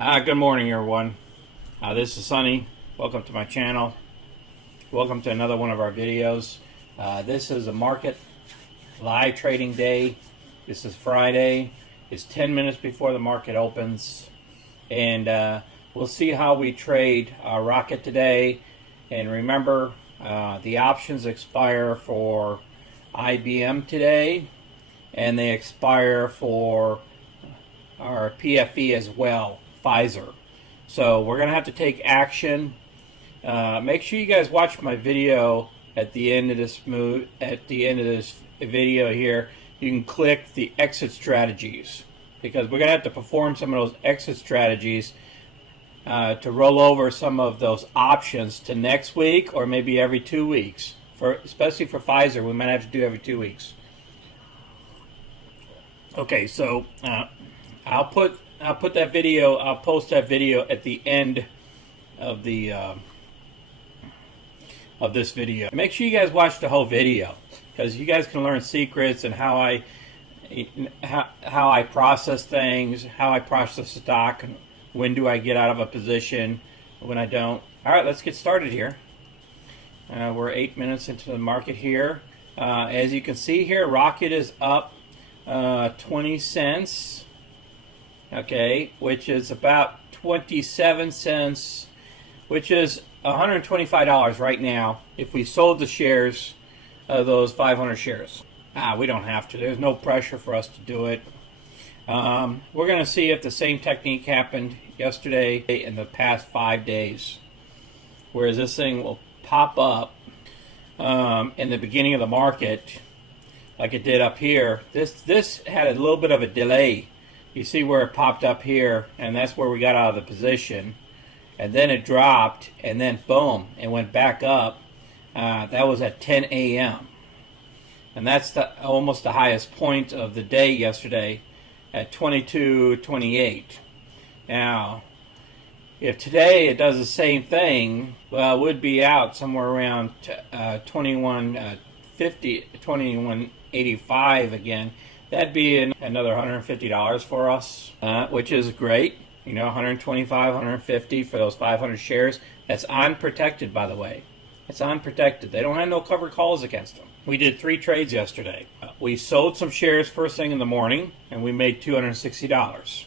Good morning, everyone. This is Sonny. Welcome to my channel. Welcome to another one of our videos. This is a market live trading day. This is Friday. It's 10 minutes before the market opens. And we'll see how we trade Rocket today. And remember, the options expire for IBM today. And they expire for our PFE as well. Pfizer. So we're gonna have to take action. Make sure you guys watch my video at the end of this video here. You can click the exit strategies because we're gonna have to perform some of those exit strategies to roll over some of those options to next week or maybe every 2 weeks. Especially for Pfizer, we might have to do every 2 weeks. Okay, so I'll post that video at the end of this video. Make sure you guys watch the whole video because you guys can learn secrets and how I process things, how I process stock, and when do I get out of a position, when I don't. All right, let's get started here. We're 8 minutes into the market here. As you can see here, Rocket is up 20 cents. Okay, which is about 27 cents, which is $125 right now if we sold the shares of those 500 shares. We don't have to. There's no pressure for us to do it. We're going to see if the same technique happened yesterday in the past 5 days, whereas this thing will pop up in the beginning of the market like it did up here. This had a little bit of a delay. You see where it popped up here, and that's where we got out of the position. And then it dropped, and then boom, it went back up. That was at 10 a.m. And that's almost the highest point of the day yesterday at 22.28. Now, if today it does the same thing, well, it would be out somewhere around 21.50, 21.85 again. That'd be another $150 for us, which is great. You know, $125, $150 for those 500 shares. That's unprotected, by the way. It's unprotected. They don't have no covered calls against them. We did 3 trades yesterday. We sold some shares first thing in the morning, and we made $260.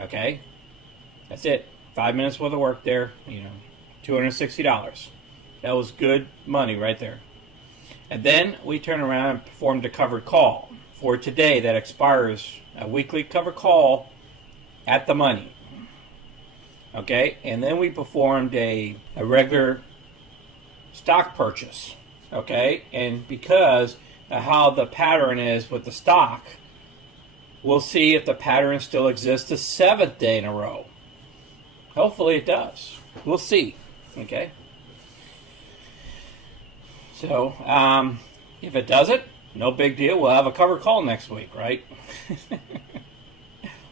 Okay? That's it. 5 minutes worth of work there. You know, $260. That was good money right there. And then we turned around and performed a covered call for today that expires, a weekly cover call at the money. Okay, and then we performed a regular stock purchase. Okay, and because of how the pattern is with the stock, we'll see if the pattern still exists the 7th day in a row. Hopefully it does. We'll see. Okay. So, if it doesn't, no big deal. We'll have a covered call next week, right?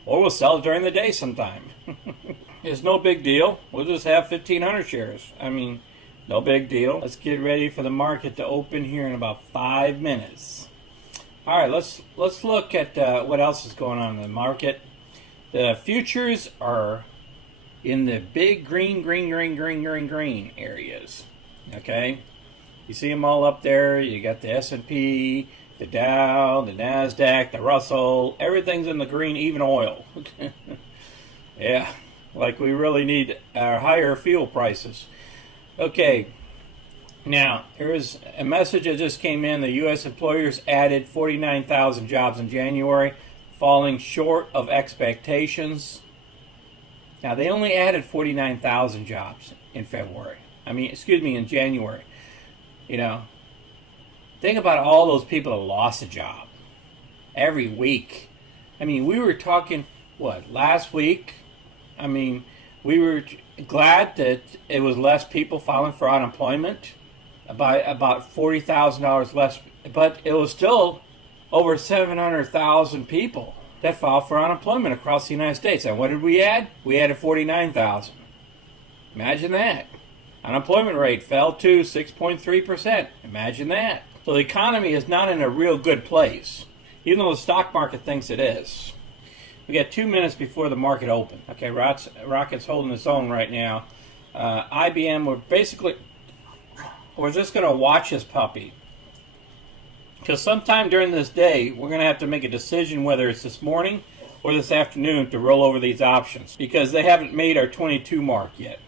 Or we'll sell it during the day sometime. It's no big deal. We'll just have 1,500 shares. I mean, no big deal. Let's get ready for the market to open here in about 5 minutes. All right, let's look at what else is going on in the market. The futures are in the big green areas. Okay? You see them all up there. You got the S&P, the Dow, the NASDAQ, the Russell. Everything's in the green, even oil. Yeah, like we really need our higher fuel prices. Okay, now here's a message that just came in. The U.S. employers added 49,000 jobs in January, falling short of expectations. Now, they only added 49,000 jobs in in January. You know, think about all those people that lost a job every week. I mean, we were talking, last week? I mean, we were glad that it was less people filing for unemployment, about $40,000 less, but it was still over 700,000 people that filed for unemployment across the United States. And what did we add? We added 49,000. Imagine that. Unemployment rate fell to 6.3%. Imagine that. So the economy is not in a real good place, even though the stock market thinks it is. We got 2 minutes before the market open. Okay, Rocket's holding its own right now. IBM, we're just going to watch this puppy. Because sometime during this day, we're going to have to make a decision whether it's this morning or this afternoon to roll over these options. Because they haven't made our 22 mark yet.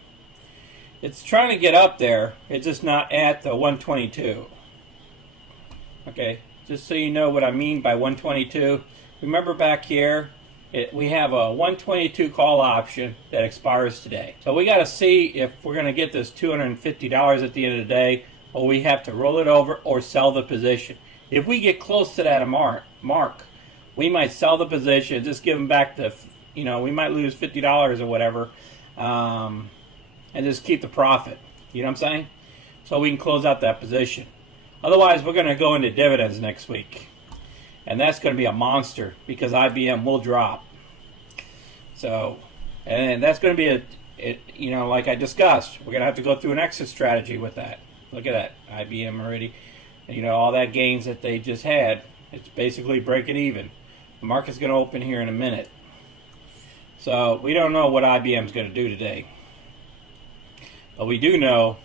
It's trying to get up there. It's just not at the 122. Okay, just so you know what I mean by 122. Remember back here, we have a 122 call option that expires today. So we got to see if we're going to get this $250 at the end of the day, or we have to roll it over or sell the position. If we get close to that mark, we might sell the position, just give them back the, we might lose $50 or whatever, and just keep the profit. You know what I'm saying? So we can close out that position. Otherwise, we're going to go into dividends next week. And that's going to be a monster because IBM will drop. So, and that's going to be like I discussed, we're going to have to go through an exit strategy with that. Look at that, IBM already. All that gains that they just had, it's basically breaking even. The market's going to open here in a minute. So we don't know what IBM's going to do today. But we do know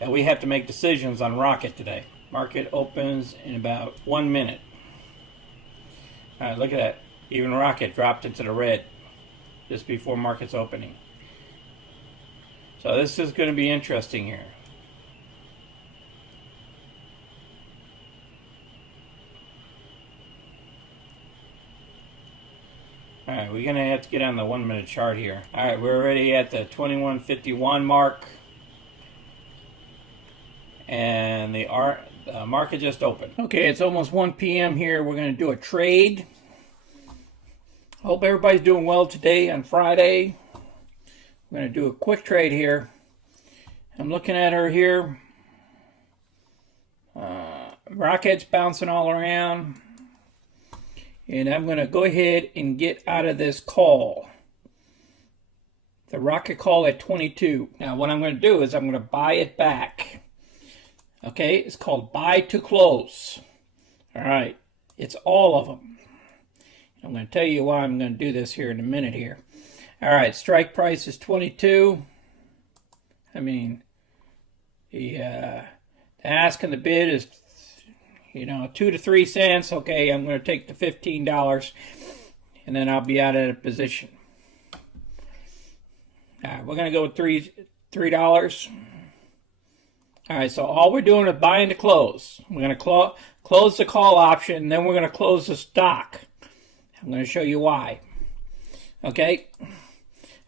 that we have to make decisions on Rocket today. Market opens in about 1 minute. All right, look at that. Even Rocket dropped into the red just before market's opening. So this is going to be interesting here. All right, we're going to have to get on the 1 minute chart here. All right, we're already at the 2151 mark. And the market just opened. Okay, it's almost 1 p.m. here. We're going to do a trade. Hope everybody's doing well today on Friday. We're going to do a quick trade here. I'm looking at her here. Rocket's bouncing all around. And I'm going to go ahead and get out of this call. The Rocket call at 22. Now what I'm going to do is I'm going to buy it back. Okay, it's called buy to close. All right, it's all of them. I'm going to tell you why I'm going to do this here in a minute here. All right, strike price is 22. I mean, the ask and the bid is, 2 to 3 cents. Okay, I'm going to take the $15, and then I'll be out of the position. All right, we're going to go with $3. All right, so all we're doing is buying to close. We're going to close the call option, and then we're going to close the stock. I'm going to show you why. Okay? All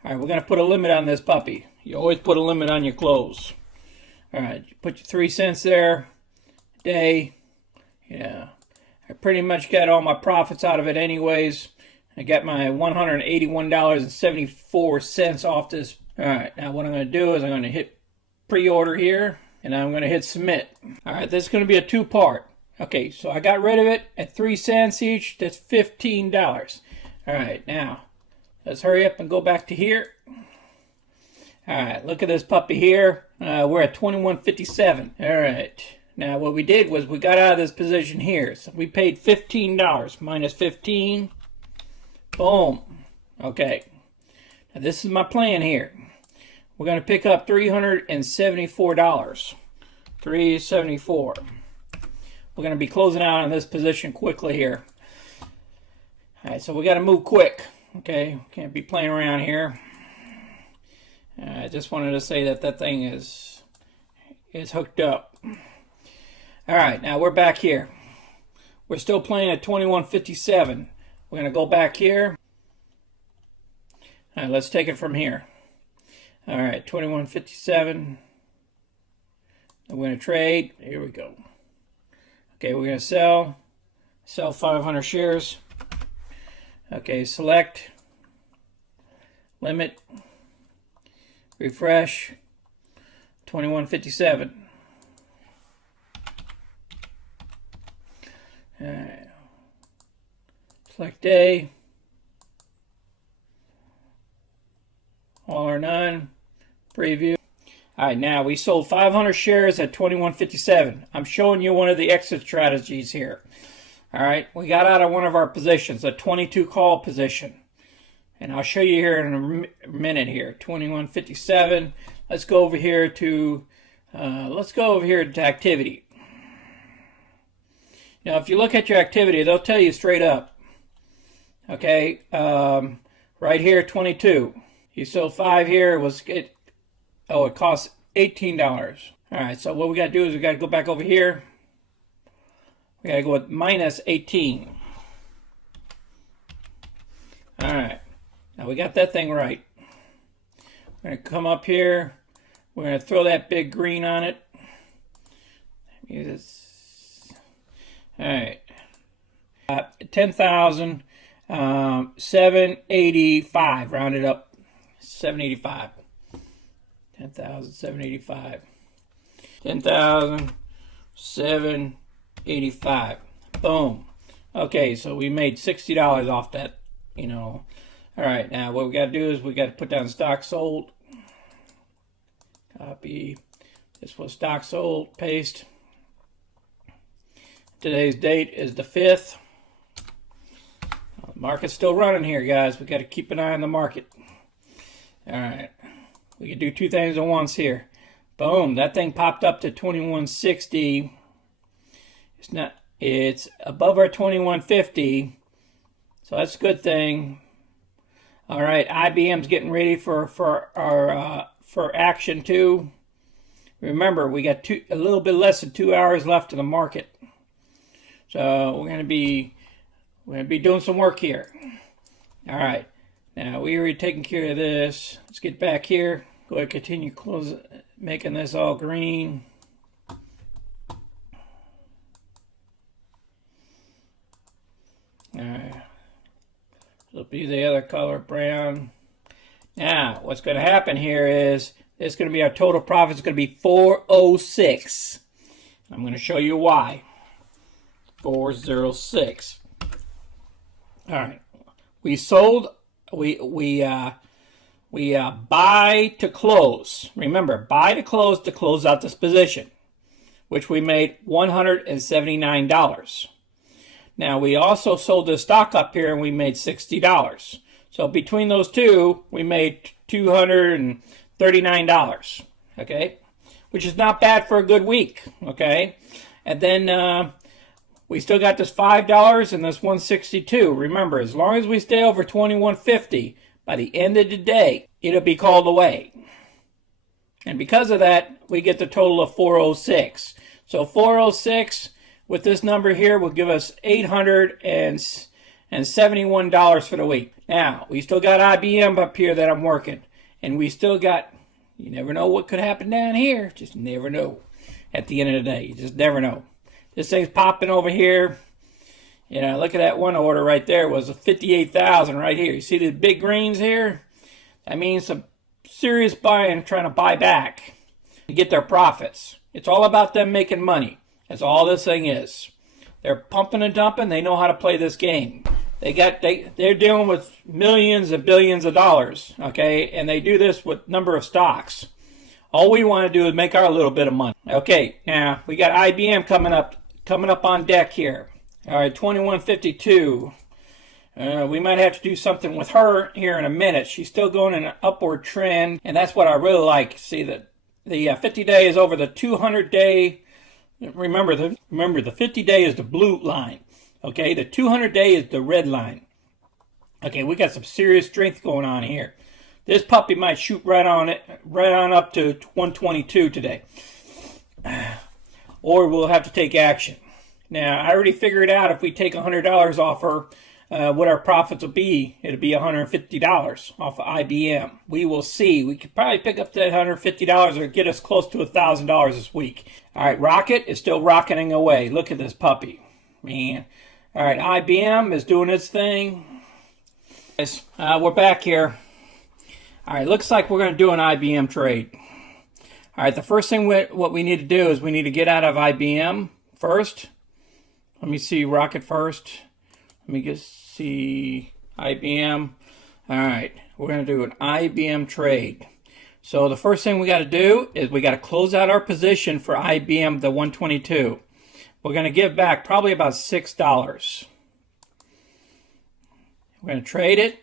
right, we're going to put a limit on this puppy. You always put a limit on your close. All right, you put your 3 cents there a day. Yeah, I pretty much got all my profits out of it anyways. I got my $181.74 off this. All right, now what I'm going to do is I'm going to hit pre-order here. And I'm going to hit submit. All right, this is going to be a 2-part. Okay, so I got rid of it at 3 cents each. That's $15. All right, now let's hurry up and go back to here. All right, look at this puppy here. We're at 21.57. All right, now what we did was we got out of this position here. So we paid $15 minus 15. Boom. Okay, now this is my plan here. We're going to pick up $374. $374. We're going to be closing out on this position quickly here. All right, so we got to move quick. Okay, can't be playing around here. I just wanted to say that thing is hooked up. All right, now we're back here. We're still playing at 21.57. We're going to go back here. All right, let's take it from here. All right, 21.57. I'm going to trade. Here we go. Okay, we're going to sell 500 shares. Okay, select, limit, refresh, 21.57. All right. Select day, all or none, preview. All right, now we sold 500 shares at 21.57. I'm showing you one of the exit strategies here. All right, we got out of one of our positions, a 22 call position. And I'll show you here in a minute here. 2157. Let's go over here to activity. Now, if you look at your activity, they'll tell you straight up. Okay, right here, 22. You sold 5 here. It costs $18. All right, so what we got to do is we got to go back over here. We got to go with minus 18. All right, now we got that thing right. We're going to come up here. We're going to throw that big green on it. All right, 10,785, rounded up, 785. 10,785. 10,785. Boom. Okay, so we made $60 off that, you know. All right, now what we got to do is we got to put down stock sold. Copy. This was stock sold. Paste. Today's date is the 5th. The market's still running here, guys. We got to keep an eye on the market. All right. We can do two things at once here. Boom, that thing popped up to 2160. It's above our 2150. So that's a good thing. All right, IBM's getting ready for action too. Remember, we got a little bit less than 2 hours left in the market. So we're gonna be doing some work here. All right. Now we already taken care of this. Let's get back here. Go ahead and continue making this all green. Alright. It'll be the other color, brown. Now, what's going to happen here is it's going to be our total profit is going to be 406. I'm going to show you why. 406. Alright. We sold. We buy to close. Remember, buy to close out this position, which we made $179. Now, we also sold the stock up here and we made $60. So between those two, we made $239, okay? Which is not bad for a good week, okay? And then we still got this $5 and this 162. Remember, as long as we stay over 2150, by the end of the day, it'll be called away. And because of that, we get the total of 406. So 406 with this number here will give us $871 for the week. Now, we still got IBM up here that I'm working. And we still got, you never know what could happen down here. Just never know. At the end of the day, you just never know. This thing's popping over here. You know, look at that one order right there. It was a 58,000 right here. You see the big greens here? That means some serious buying, trying to buy back to get their profits. It's all about them making money. That's all this thing is. They're pumping and dumping. They know how to play this game. They're dealing with millions and billions of dollars, okay? And they do this with number of stocks. All we want to do is make our little bit of money. Okay, now we got IBM coming up on deck here. All right, 2152. We might have to do something with her here in a minute. She's still going in an upward trend, and that's what I really like. See, the 50-day is over the 200-day. Remember, the 50-day is the blue line. Okay, the 200-day is the red line. Okay, we got some serious strength going on here. This puppy might shoot right on up to 122 today. Or we'll have to take action. Now, I already figured out if we take $100 off her, what our profits will be. It'll be $150 off of IBM. We will see. We could probably pick up that $150 or get us close to $1,000 this week. All right, Rocket is still rocketing away. Look at this puppy, man. All right, IBM is doing its thing. Guys, we're back here. All right, looks like we're going to do an IBM trade. All right, the first thing what we need to do is we need to get out of IBM first. Let me see Rocket first. Let me just see IBM. All right, we're going to do an IBM trade. So the first thing we got to do is we got to close out our position for IBM, the 122. We're going to give back probably about $6. We're going to trade it.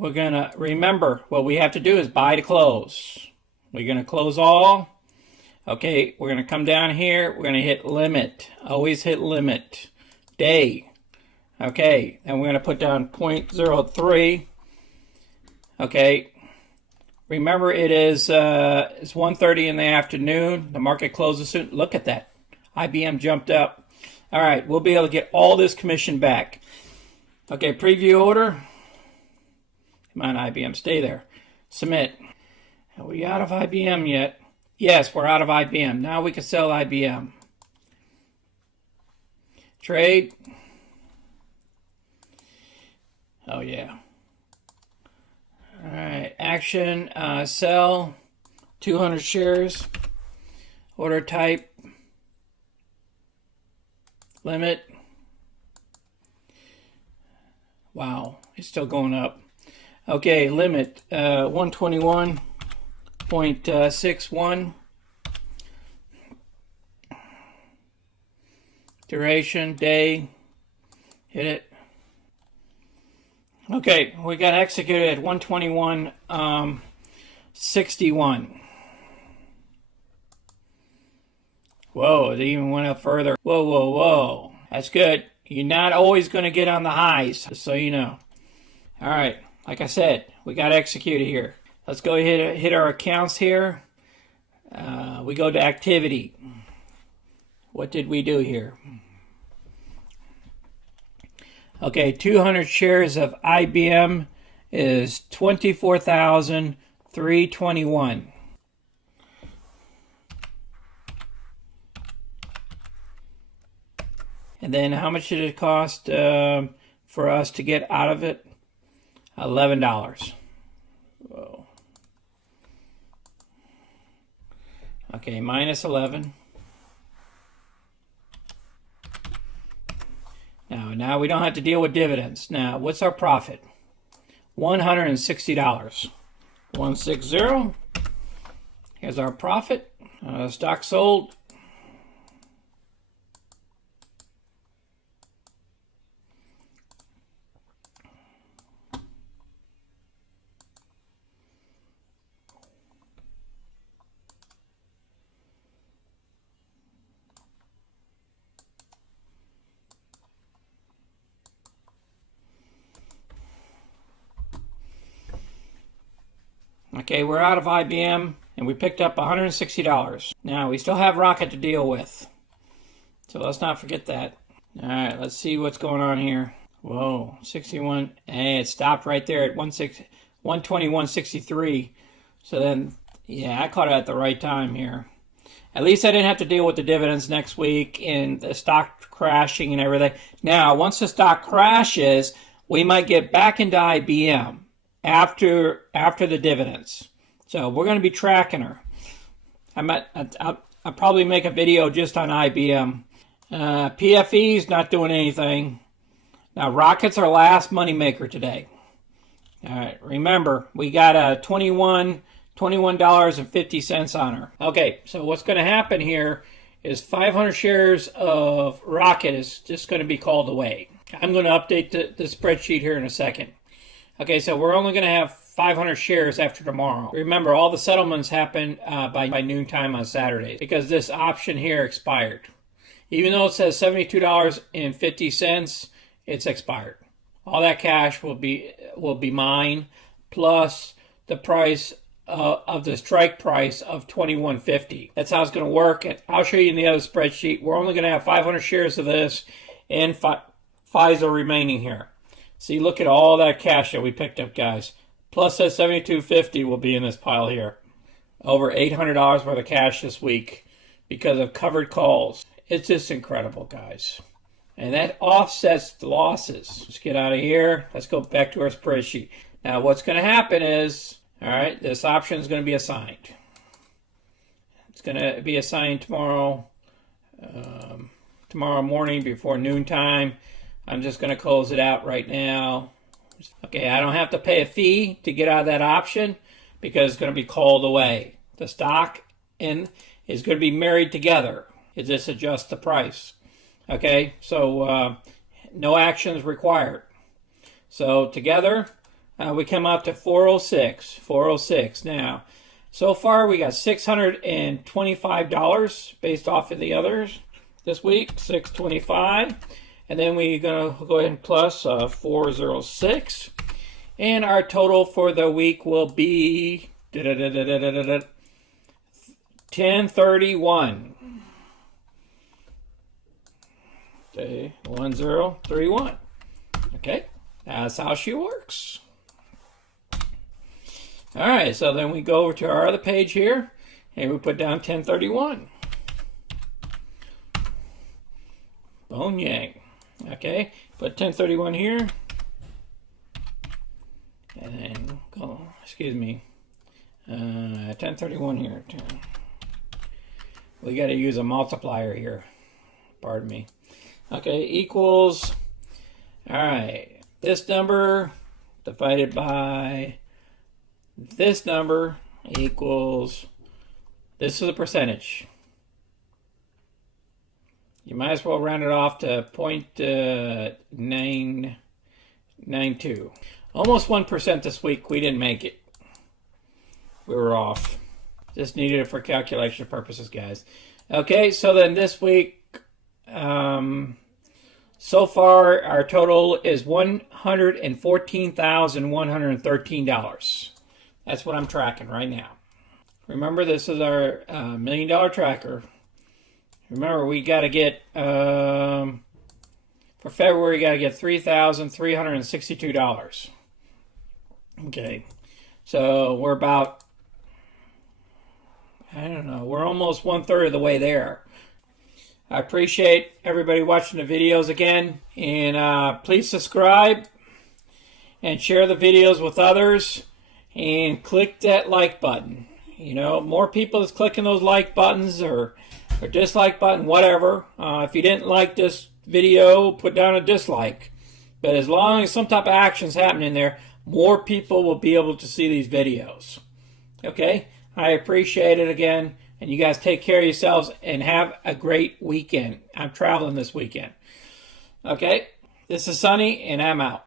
we're going to remember what we have to do is buy to close. We're going to close all. Okay, we're going to come down here. We're going to hit limit. Always hit limit. Day. Okay, and we're going to put down 0.03. Okay, remember it is it's 1:30 in the afternoon. The market closes soon. Look at that. IBM jumped up. All right, we'll be able to get all this commission back. Okay, preview order. Come on, IBM, stay there. Submit. Are we out of IBM yet? Yes, we're out of IBM. Now we can sell IBM. Trade. Oh, yeah. All right, action, sell, 200 shares. Order type. Limit. Wow, it's still going up. Okay, limit 121.61. Duration, day. Hit it. Okay, we got executed at 121.61. Whoa, it even went up further. Whoa, whoa, whoa. That's good. You're not always going to get on the highs, just so you know. All right, like I said, we got executed here. Let's go hit our accounts here. We go to activity. What did we do here? Okay, 200 shares of IBM is 24,321. And then how much did it cost for us to get out of it? $11. Whoa. Okay, minus 11. Now we don't have to deal with dividends. Now, what's our profit? $160. 160. Here's our profit. Stock sold. Okay, we're out of IBM, and we picked up $160. Now, we still have Rocket to deal with, so let's not forget that. All right, let's see what's going on here. Whoa, 61. Hey, it stopped right there at 121.63. So then, yeah, I caught it at the right time here. At least I didn't have to deal with the dividends next week and the stock crashing and everything. Now, once the stock crashes, we might get back into IBM. After the dividends. So we're going to be tracking her. I'll probably make a video just on IBM. PFE's not doing anything. Now Rocket's our last moneymaker today. All right, remember we got a $21.50 on her. Okay, so what's going to happen here is 500 shares of Rocket is just going to be called away. I'm going to update the spreadsheet here in a second. Okay, so we're only going to have 500 shares after tomorrow. Remember, all the settlements happen by noontime on Saturdays because this option here expired. Even though it says $72.50, it's expired. All that cash will be mine, plus the price of the strike price of $21.50. That's how it's going to work. And I'll show you in the other spreadsheet. We're only going to have 500 shares of this and FISA remaining here. See, look at all that cash that we picked up, guys. Plus that $72.50 will be in this pile here. Over $800 worth of cash this week because of covered calls. It's just incredible, guys. And that offsets the losses. Let's get out of here. Let's go back to our spreadsheet. Now, what's going to happen is, all right, this option is going to be assigned. It's going to be assigned tomorrow morning before noontime. I'm just going to close it out right now. Okay, I don't have to pay a fee to get out of that option because it's going to be called away. The stock is going to be married together. It just adjusts the price. Okay, so no action is required. So together, we come out to 406. 406. Now, so far we got $625 based off of the others this week. 625, and then we're gonna go ahead and plus 406, and our total for the week will be 1031. Okay, 1031. Okay, that's how she works. All right, so then we go over to our other page here, and we put down 1031. Bone yang. Okay, put 1031 here, and then go. Excuse me, 1031 here. We got to use a multiplier here. Pardon me. Okay, equals. All right, this number divided by this number equals. This is a percentage. You might as well round it off to 0.992. Almost 1% this week. We didn't make it. We were off. Just needed it for calculation purposes, guys. Okay, so then this week, so far our total is $114,113. That's what I'm tracking right now. Remember, this is our $1 million tracker. Remember, we got to get, for February, we got to get $3,362. Okay, so we're about, I don't know, we're almost 1/3 of the way there. I appreciate everybody watching the videos again, and please subscribe and share the videos with others, and click that like button. You know, more people is clicking those like buttons or dislike button, whatever. If you didn't like this video, put down a dislike. But as long as some type of action's happening there, more people will be able to see these videos. Okay? I appreciate it again. And you guys take care of yourselves and have a great weekend. I'm traveling this weekend. Okay? This is Sonny, and I'm out.